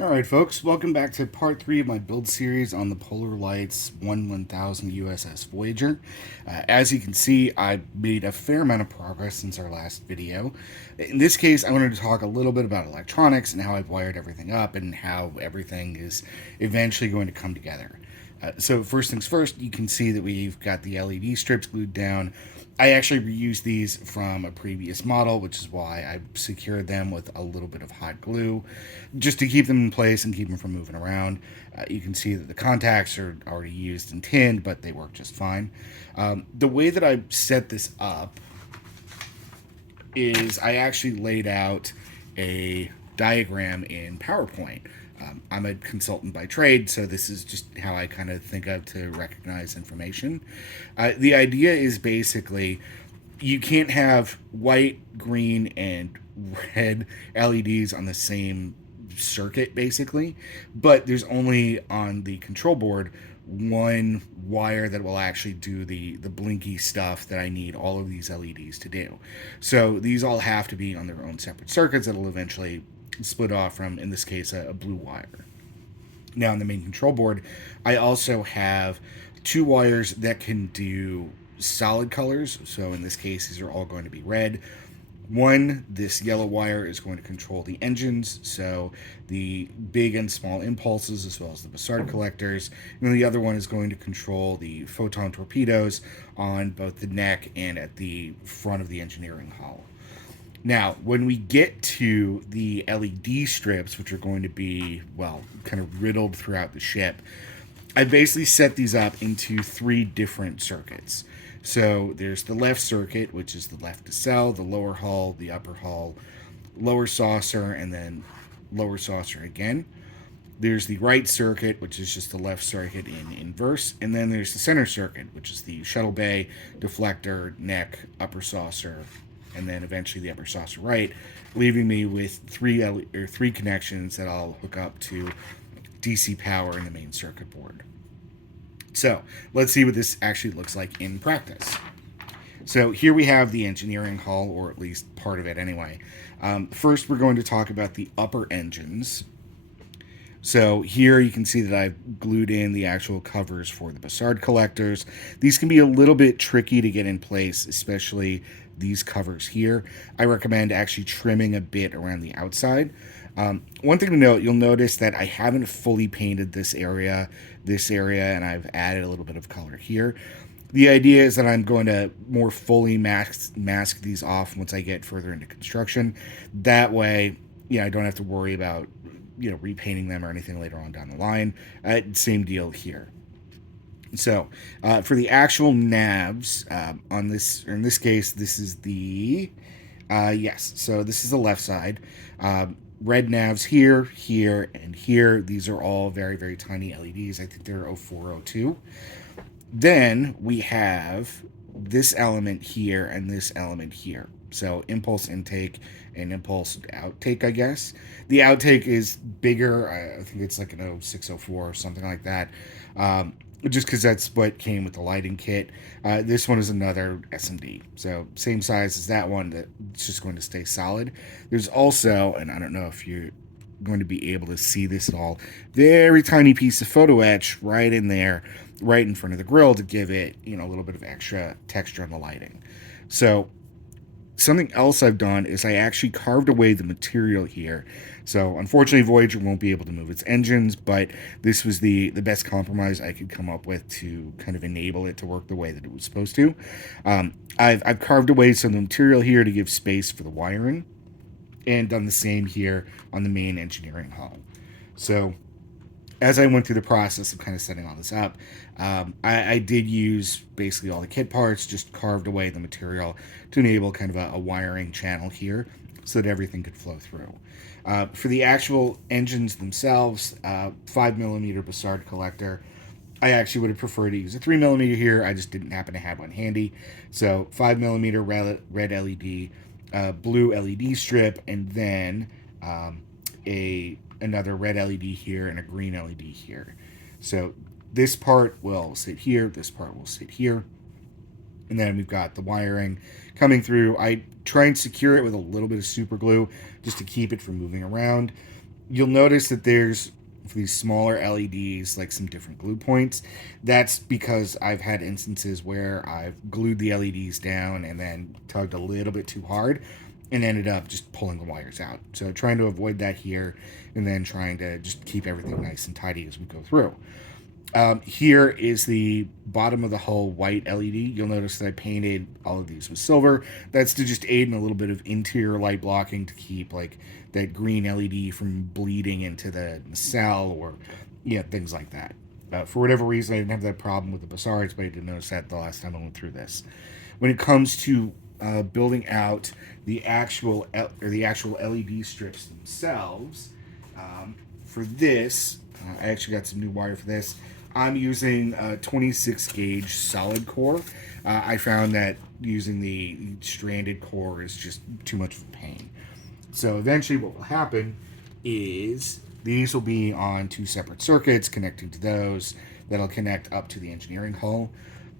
Alright folks, welcome back to part 3 of my build series on the Polar Lights 1000 USS Voyager. As you can see, I made a fair amount of progress since our last video. In this case, I wanted to talk a little bit about electronics and how I've wired everything up and how everything is eventually going to come together. So first things first, you can see that we've got the LED strips glued down. I actually reused these from a previous model, which is why I secured them with a little bit of hot glue, just to keep them in place and keep them from moving around. You can see that the contacts are already used and tinned, but they work just fine. The way that I set this up is I actually laid out a diagram in PowerPoint. I'm a consultant by trade, so this is just how I kind of think of to recognize information. The idea is basically you can't have white, green, and red LEDs on the same circuit, basically, but there's only on the control board one wire that will actually do the blinky stuff that I need all of these LEDs to do. So these all have to be on their own separate circuits that'll eventually split off from, in this case, a blue wire. Now, on the main control board, I also have two wires that can do solid colors. So in this case, these are all going to be red. One, this yellow wire is going to control the engines, so the big and small impulses, as well as the Bassard collectors. And then the other one is going to control the photon torpedoes on both the neck and at the front of the engineering hull. Now, when we get to the LED strips, which are going to be, well, kind of riddled throughout the ship, I basically set these up into three different circuits. So there's the left circuit, which is the left nacelle, the lower hull, the upper hull, lower saucer, and then lower saucer again. There's the right circuit, which is just the left circuit in inverse. And then there's the center circuit, which is the shuttle bay, deflector, neck, upper saucer, and then eventually the upper saucer right, leaving me with three connections that I'll hook up to DC power in the main circuit board. So let's see what this actually looks like in practice. So here we have the engineering hull, or at least part of it anyway. First, we're going to talk about the upper engines. So here you can see that I've glued in the actual covers for the Bassard collectors. These can be a little bit tricky to get in place, especially these covers here. I recommend actually trimming a bit around the outside. One thing to note, you'll notice that I haven't fully painted this area, and I've added a little bit of color here. The idea is that I'm going to more fully mask these off once I get further into construction. That way, I don't have to worry about repainting them or anything later on down the line. Same deal here. So for the actual navs on this, or in this case, this is the yes. So this is the left side. Red navs here, here, and here. These are all very, very tiny LEDs. I think they're 0402. Then we have this element here and this element here. So impulse intake and impulse outtake, I guess. The outtake is bigger. I think it's like an 0604 or something like that. Just because that's what came with the lighting kit. This one is another SMD. So same size as that one. That's just going to stay solid. There's also, and I don't know if you're going to be able to see this at all, very tiny piece of photo etch right in there, right in front of the grill to give it, a little bit of extra texture on the lighting. So something else I've done is I actually carved away the material here. So unfortunately, Voyager won't be able to move its engines, but this was the best compromise I could come up with to kind of enable it to work the way that it was supposed to. I've carved away some of the material here to give space for the wiring, and done the same here on the main engineering hull. So as I went through the process of kind of setting all this up, I did use basically all the kit parts, just carved away the material to enable kind of a wiring channel here so that everything could flow through. For the actual engines themselves, 5mm Bassard collector, I actually would have preferred to use a 3mm here. I just didn't happen to have one handy. So 5mm red LED, blue LED strip, and then another red LED here and a green LED here. So this part will sit here, this part will sit here, and then we've got the wiring coming through. I try and secure it with a little bit of super glue just to keep it from moving around. You'll notice that there's for these smaller LEDs like some different glue points. That's because I've had instances where I've glued the LEDs down and then tugged a little bit too hard and ended up just pulling the wires out. So trying to avoid that here, and then trying to just keep everything nice and tidy as we go through. Here is the bottom of the hull white LED. You'll notice that I painted all of these with silver. That's to just aid in a little bit of interior light blocking to keep like that green LED from bleeding into the cell or things like that. For whatever reason, I didn't have that problem with the Bassards, but I did notice that the last time I went through this. When it comes to building out the actual LED strips themselves, for this, I actually got some new wire for this. I'm using a 26 gauge solid core. I found that using the stranded core is just too much of a pain. So eventually what will happen is these will be on two separate circuits connecting to those. That'll connect up to the engineering hull.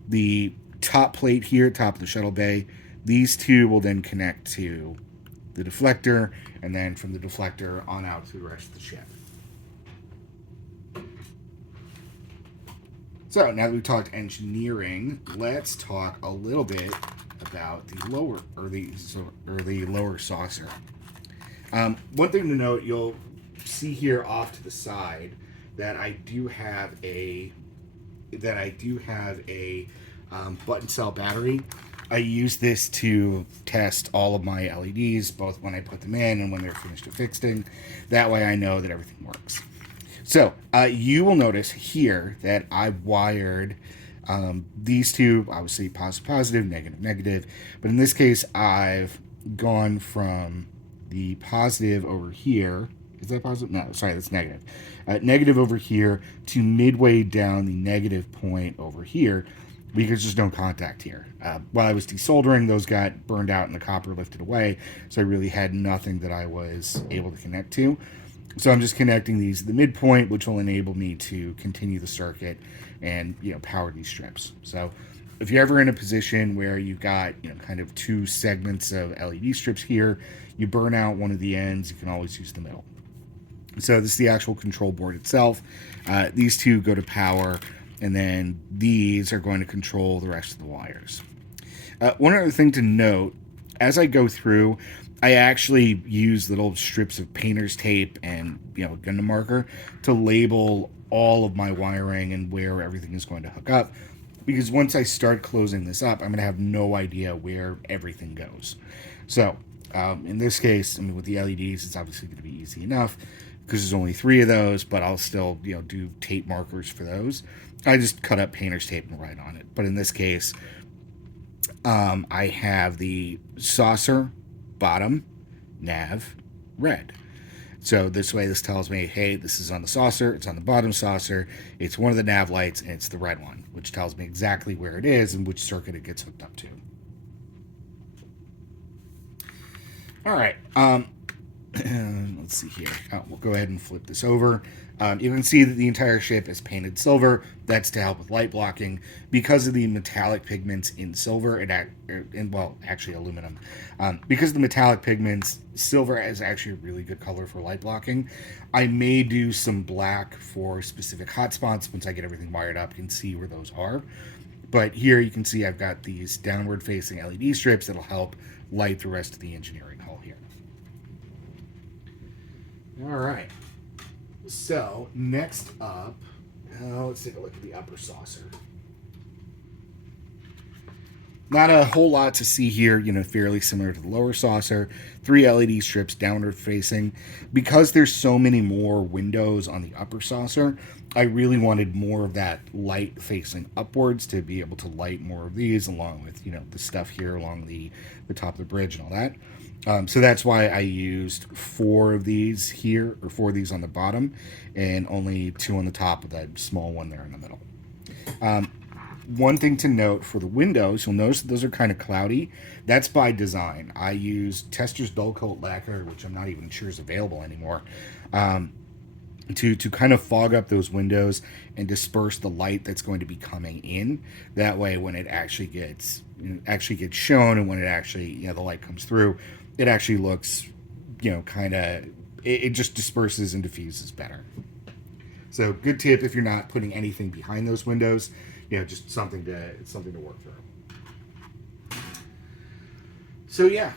The top plate here, top of the shuttle bay, these two will then connect to the deflector, and then from the deflector on out to the rest of the ship. So now that we've talked engineering, let's talk a little bit about the lower saucer. One thing to note, you'll see here off to the side that I do have a button cell battery. I use this to test all of my LEDs, both when I put them in and when they're finished fixing. That way I know that everything works. So you will notice here that I wired these two, obviously positive, negative. But in this case, I've gone from the positive over here. Is that positive? No, sorry, that's negative. Negative over here to midway down the negative point over here, because there's no contact here. While I was desoldering, those got burned out and the copper lifted away, so I really had nothing that I was able to connect to. So I'm just connecting these at the midpoint, which will enable me to continue the circuit and power these strips. So if you're ever in a position where you've got kind of two segments of LED strips here, you burn out one of the ends, you can always use the middle. So this is the actual control board itself. These two go to power, and then these are going to control the rest of the wires. One other thing to note, as I go through, I actually use little strips of painter's tape and Gundam marker to label all of my wiring and where everything is going to hook up, because once I start closing this up, I'm going to have no idea where everything goes. So in this case, with the LEDs, it's obviously going to be easy enough because there's only 3 of those, but I'll still do tape markers for those. I just cut up painter's tape and write on it. But in this case, I have the saucer bottom, nav, red. So this way, this tells me, hey, this is on the saucer, it's on the bottom saucer, it's one of the nav lights, and it's the red one, which tells me exactly where it is and which circuit it gets hooked up to. All right, let's see here. We'll go ahead and flip this over. You can see that the entire ship is painted silver. That's to help with light blocking. Because of the metallic pigments in silver, actually aluminum. Because of the metallic pigments, silver is actually a really good color for light blocking. I may do some black for specific hotspots once I get everything wired up. You can see where those are. But here you can see I've got these downward facing LED strips that'll help light the rest of the engineering hull here. All right. So next up, let's take a look at the upper saucer. Not a whole lot to see here, fairly similar to the lower saucer. 3 LED strips downward facing. Because there's so many more windows on the upper saucer, I really wanted more of that light facing upwards to be able to light more of these along with, the stuff here along the top of the bridge and all that. So that's why I used 4 of these here, or 4 of these on the bottom, and only 2 on the top of that small one there in the middle. One thing to note for the windows, you'll notice that those are kind of cloudy. That's by design. I use Tester's Dull Coat Lacquer, which I'm not even sure is available anymore, to kind of fog up those windows and disperse the light that's going to be coming in. That way, when it actually gets shown, and when it actually the light comes through, it actually looks kind of it just disperses and diffuses better. So good tip if you're not putting anything behind those windows, just something to work through. So yeah,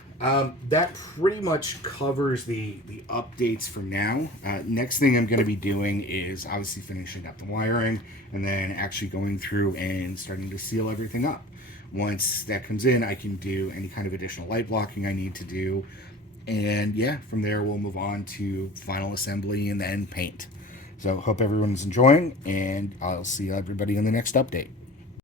that pretty much covers the updates for now. Next thing I'm going to be doing is obviously finishing up the wiring and then actually going through and starting to seal everything up. Once that comes in, I can do any kind of additional light blocking I need to do. And yeah, from there we'll move on to final assembly and then paint. So hope everyone's enjoying, and I'll see everybody in the next update.